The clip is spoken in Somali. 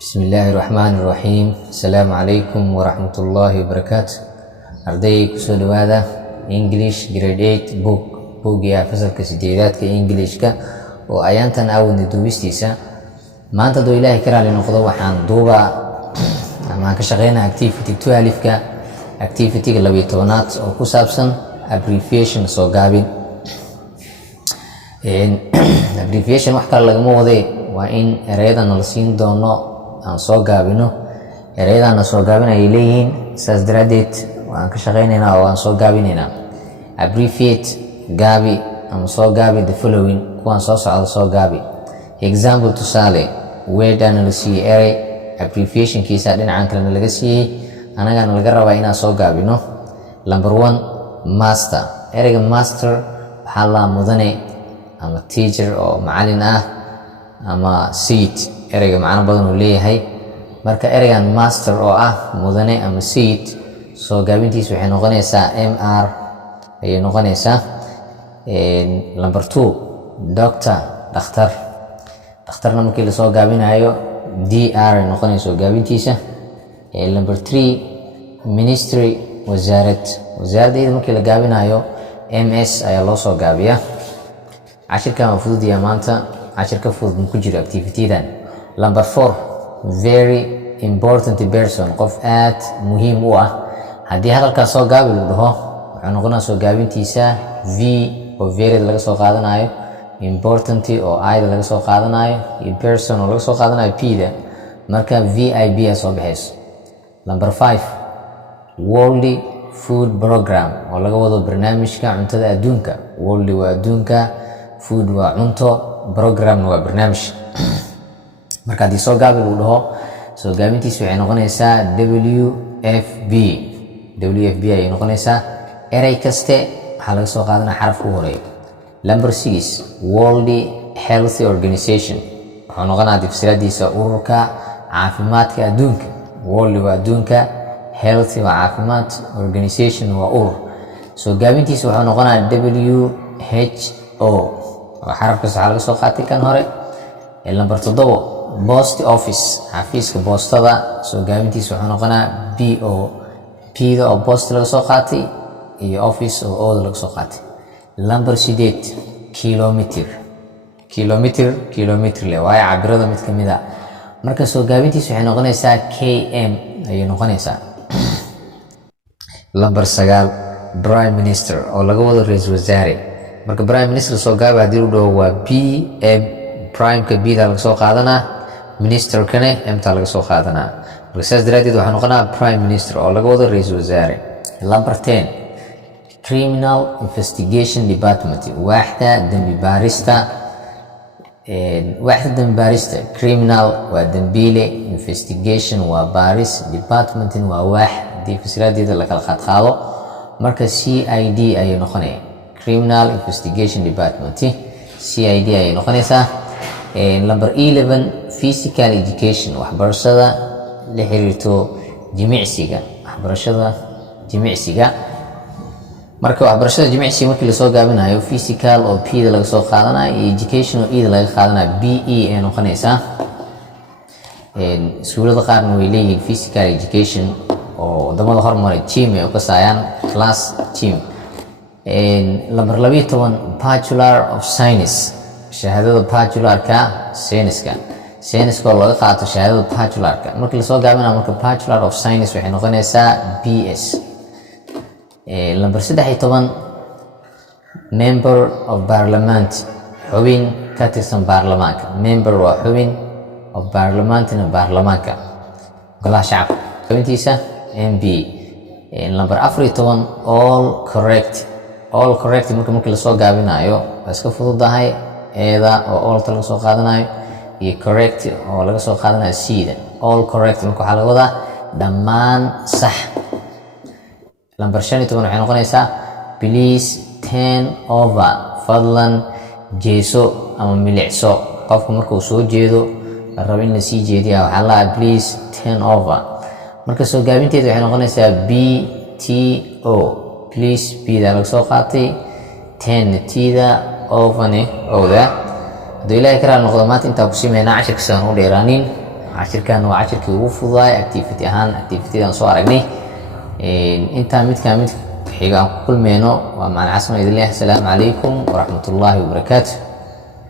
بسم الله الرحمن الرحيم. السلام عليكم ورحمة الله وبركاته. أردي كسود هذا English Grade 8 book يا fasalka sideedaadka Englishka oo ayaantan aawad duubistiisa maanta doo Ilaahay karaali noqdo waxaan duuba ama ka shaqeynaa activity 12ka activity 12aad oo ku saabsan abbreviation soo gaabin abbreviation wax kale lagama waday waa in ereyada la siin doono aan soo gaabino ereyada soo gaabin ay leeyihiin saas daraadeed waan ka shaqeynaynaa oo aan soo gaabinaynaa abbreviate gaabi ama soo gaabi the following kuwan soo socda soo gaabi example tusaale word analysis array abbreviation kiisa dhinacan kale laga siiyay anagana laga rabaa inaan soo gaabino number 1 master ereyga master waxa la mudane ama teacher oo macallin ah ama seat ereyga macna badan uu leeyahay marka ereygan master oo ah mudane ama seat soo gaabintiisu waxay noqonaysaa mr ay noqonaysaa number 2 doctor dhakhtarna markii la soo gaabinayo dr ay noqonayso gaabintiisa number 3 ministry wasaaradda markii la gaabinayo ms ayaa loo soo gaabiyaa cashirka ma fudud ya maanta cashirka fudud ku jiro activity-dan number 4 very important person qof aad muhiim u ah haddii hadalkaas soo gaabi lagu dhaho wuxuu noqonaa soo gaabintiisa v oo very laga soo qaadanayo important oo i laga soo qaadanayo iyo person oo laga soo qaadanayo p da marka vib soo baxayso number 5 world food program oo laga wado barnaamijka cuntada adduunka world waa adduunka food waa cunto program waa barnaamij marka hadii soo gaabi lagu dhaho soo gaabintiisu waxay noqonaysaa wfb ay noqonaysaa erey kaste waxa laga soo qaadanaa xarafka ugu horeeya number 6 world health organization wuxuu noqonaa difsiradiisa ururka caafimaadka adduunka world waa adduunka health waa caafimaad organization waa urur soo gaabintiisu wuxuu noqonaa who xarafkaas waxaa laga soo qaatay kan hore number 7 post office xafiiska boostada soo gaabintiisa wuxuu noqonaa bo p da oo post laga soo qaatay iyo office oo o laga soo qaatay number 8 kilometer le waa cabirada mid kamid ah marka soo gaabintiisa waxay noqonaysaa km ayay noqonaysaa number 9 prime minister oo laga wado ra'iisul wasaare marka prime minister soo gaabi hadii uu dhaho waa pm prime ka b da laga soo qaadanaa minister kane m ta laga soo qaadanaa marka saas daraadeed waxaa noqonaa prime minister oo laga wado ra'iisul wasaare number 10 criminal investigation department waaxda dambi baarista criminal waa dambiile investigation waa baaris department waa waax difsiraadeeda la kala qaado marka cid ayay noqonayaan criminal investigation department cid ayay noqonaysaa number 11 physical education waxbarashada la xiriirto jimicsiga marka waxbarashada jimicsiga markii la soo gaabinayo physical oo p da laga soo qaadanayo iyo education oo e da laga qaadanayo be ay noqonaysaa iskuulada qaarna way leeyihiin physical education oo wadamada hormaray team ay ka saayaan class team number 12 bachelor of science shahaadada bachelorka sayniska oo laga qaato shahaadada bachelorka markii la soo gaabinayo marka bachelor of science waxay noqonaysaa bs number 13 member of parliament xubin ka tirsan baarlamaanka member waa xubin of parliament-na baarlamaanka golaha shacabka xubintiisa mb number 14 all correct markii la soo gaabinayo waa iska fududahay eeda oo all ta laga soo qaadanayo iyo correct oo laga soo qaadanayo c da all correct marka waxaa laga wadaa dhammaan sax number 15 waxay noqonaysaa please turn over fadlan jeeso ama milicso qofka markuu soo jeedo la rabo in la sii jeediyaa waxaa la please turn over marka soo gaabinteedu waxay noqonaysaa bto please b da laga soo qaatay turn t da overne oda haduu ilaahay karaal noqdo maanta intaa ku simeynaa cashirka saan u dheeraanin cashirkan waa cashirkii ugu fududaay activity ahaan activity-dan soo aragnay inta mid xiga aan ku kulmeyno waa macna xasan idin leeyahay. Assalaamu calaykum waraxmatullaahi wabarakaatuh.